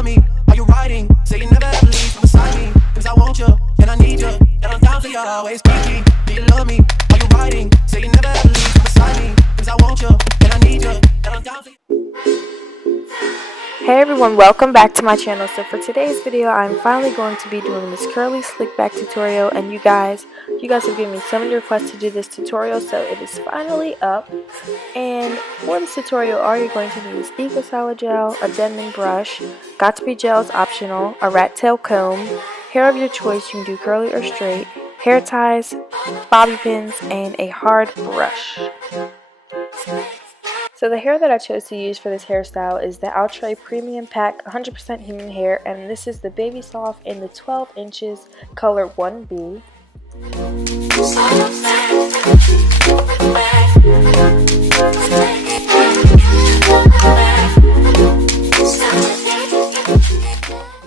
love me? Are you riding? Say you never ever leave from beside me. Cause I want you, and I need you, and I'm down for you always. Kiki, do you love me? Are you riding? Say you never ever leave from beside me. Cause I want you, and I need you, and I'm down for you. Hey everyone, welcome back to my channel. So for today's video, I'm finally going to be doing this curly slick back tutorial, and you guys have given me so many requests to do this tutorial, so it is finally up. And for this tutorial, all you're going to need is Eco Solid Gel, a Denman brush, Got to Be Gel is optional, a rat tail comb, hair of your choice, you can do curly or straight, hair ties, bobby pins, and a hard brush. So the hair that I chose to use for this hairstyle is the Outre Premium Pack 100% human hair, and this is the Baby Soft in the 12 inches color 1B.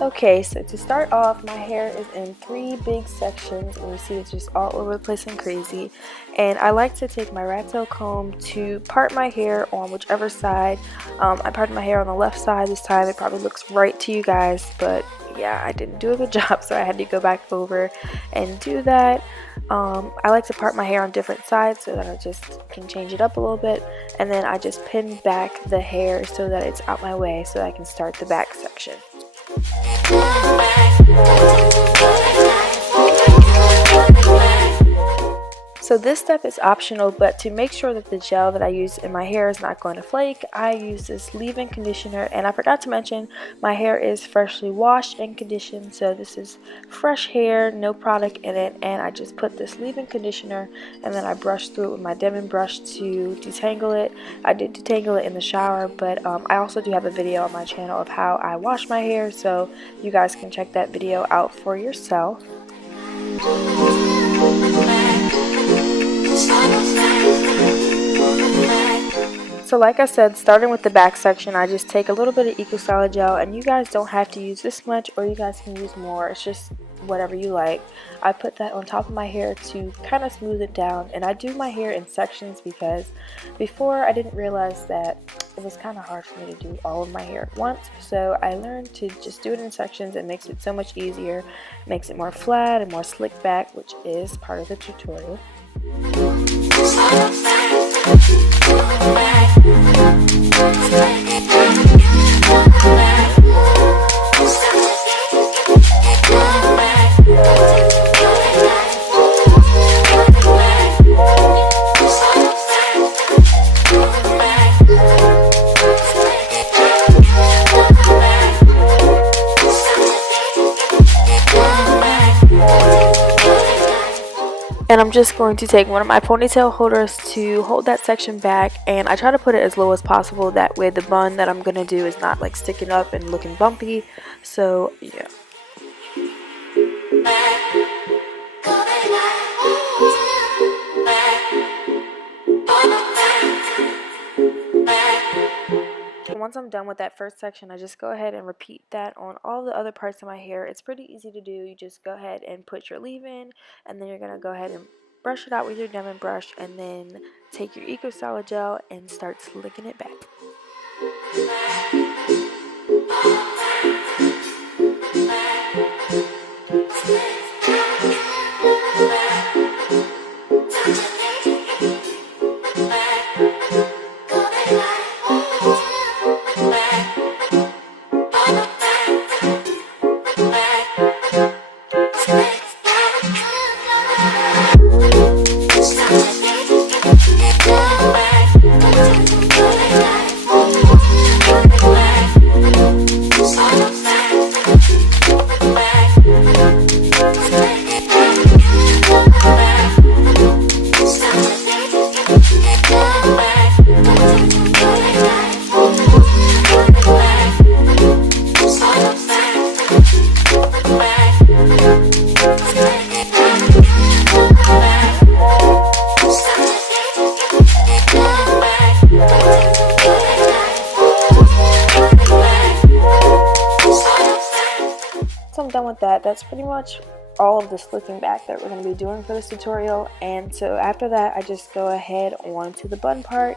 Okay, so to start off, my hair is in 3 big sections, and you see it's just all over the place and crazy. And I like to take my rat tail comb to part my hair on whichever side. I parted my hair on the left side this time. It probably looks right to you guys, but yeah, I didn't do a good job, so I had to go back over and do that. I like to part my hair on different sides so that I just can change it up a little bit, and then I just pin back the hair so that it's out my way so that I can start the back section. So this step is optional, but to make sure that the gel that I use in my hair is not going to flake, I use this leave-in conditioner, and I forgot to mention my hair is freshly washed and conditioned, so this is fresh hair, no product in it, and I just put this leave-in conditioner and then I brush through it with my Denman brush to detangle it. I did detangle it in the shower, but I also do have a video on my channel of how I wash my hair, so you guys can check that video out for yourself. So like I said, starting with the back section, I just take a little bit of Eco Solid Gel, and you guys don't have to use this much or you guys can use more. It's just whatever you like. I put that on top of my hair to kind of smooth it down, and I do my hair in sections because before I didn't realize that it was kind of hard for me to do all of my hair at once, so I learned to just do it in sections. It makes it so much easier, makes it more flat and more slick back, which is part of the tutorial. And I'm just going to take one of my ponytail holders to hold that section back, and I try to put it as low as possible, that way the bun that I'm going to do is not like sticking up and looking bumpy. So yeah. Once I'm done with that first section, I just go ahead and repeat that on all the other parts of my hair. It's pretty easy to do. You just go ahead and put your leave-in, and then you're going to go ahead and brush it out with your Denman brush, and then take your Eco Solid Gel and start slicking it back. So I'm done with that. That's pretty much all of the slicking back that we're going to be doing for this tutorial. And so after that, I just go ahead on to the bun part.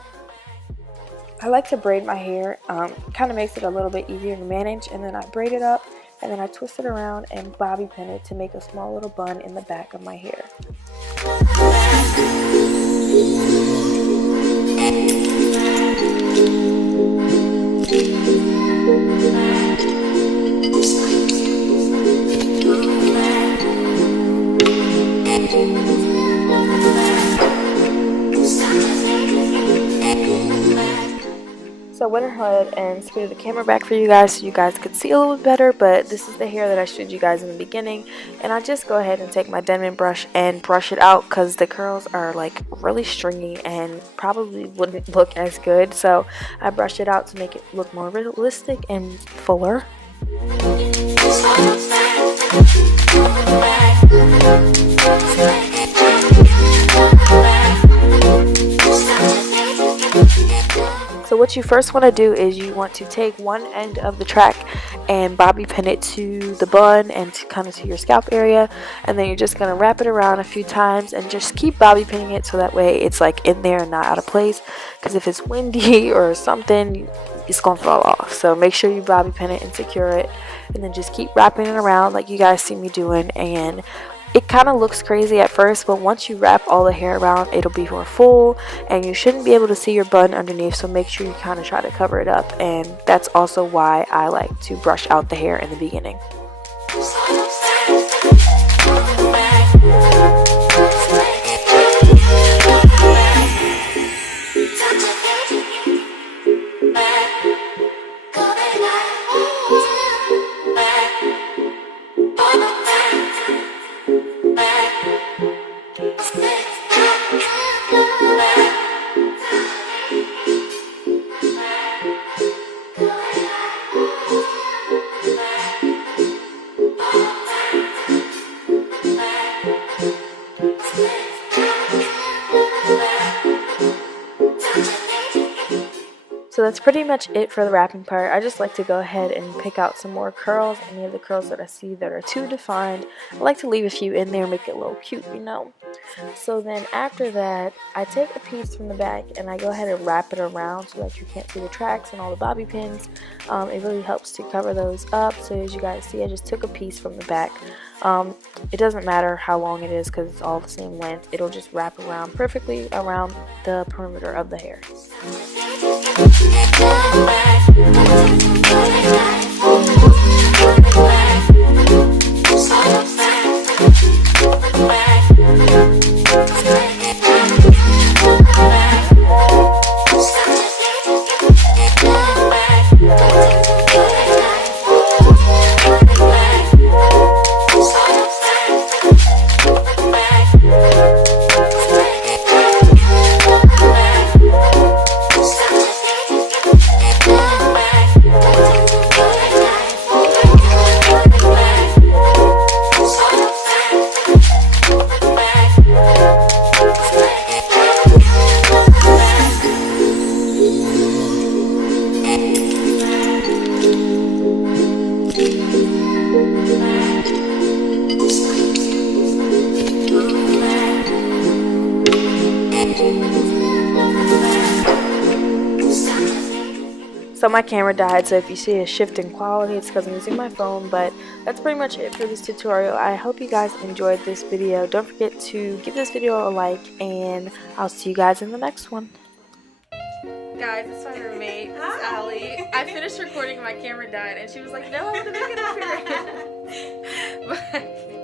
I like to braid my hair. Kind of makes it a little bit easier to manage, and then I braid it up, and then I twist it around and bobby pin it to make a small little bun in the back of my hair. So I went ahead and scooted the camera back for you guys so you guys could see a little bit better, but this is the hair that I showed you guys in the beginning, and I just go ahead and take my Denman brush and brush it out because the curls are like really stringy and probably wouldn't look as good, so I brushed it out to make it look more realistic and fuller. So what you first want to do is you want to take one end of the track and bobby pin it to the bun and to kind of to your scalp area, and then you're just going to wrap it around a few times and just keep bobby pinning it so that way it's like in there and not out of place, because if it's windy or something it's going to fall off. So make sure you bobby pin it and secure it, and then just keep wrapping it around like you guys see me doing. And it kind of looks crazy at first, but once you wrap all the hair around, it'll be more full and you shouldn't be able to see your bun underneath, so make sure you kind of try to cover it up. And that's also why I like to brush out the hair in the beginning. So that's pretty much it for the wrapping part. I just like to go ahead and pick out some more curls. Any of the curls that I see that are too defined, I like to leave a few in there, make it a little cute, you know. So then after that, I take a piece from the back and I go ahead and wrap it around so that you can't see the tracks and all the bobby pins. It really helps to cover those up. So as you guys see, I just took a piece from the back. It doesn't matter how long it is because it's all the same length. It'll just wrap around perfectly around the perimeter of the hair. So my camera died, so if you see a shift in quality, it's because I'm using my phone. But that's pretty much it for this tutorial. I hope you guys enjoyed this video. Don't forget to give this video a like, and I'll see you guys in the next one. Guys, it's my roommate, Miss Allie. I finished recording, my camera died, and she was like, no, I'm gonna make it up here. But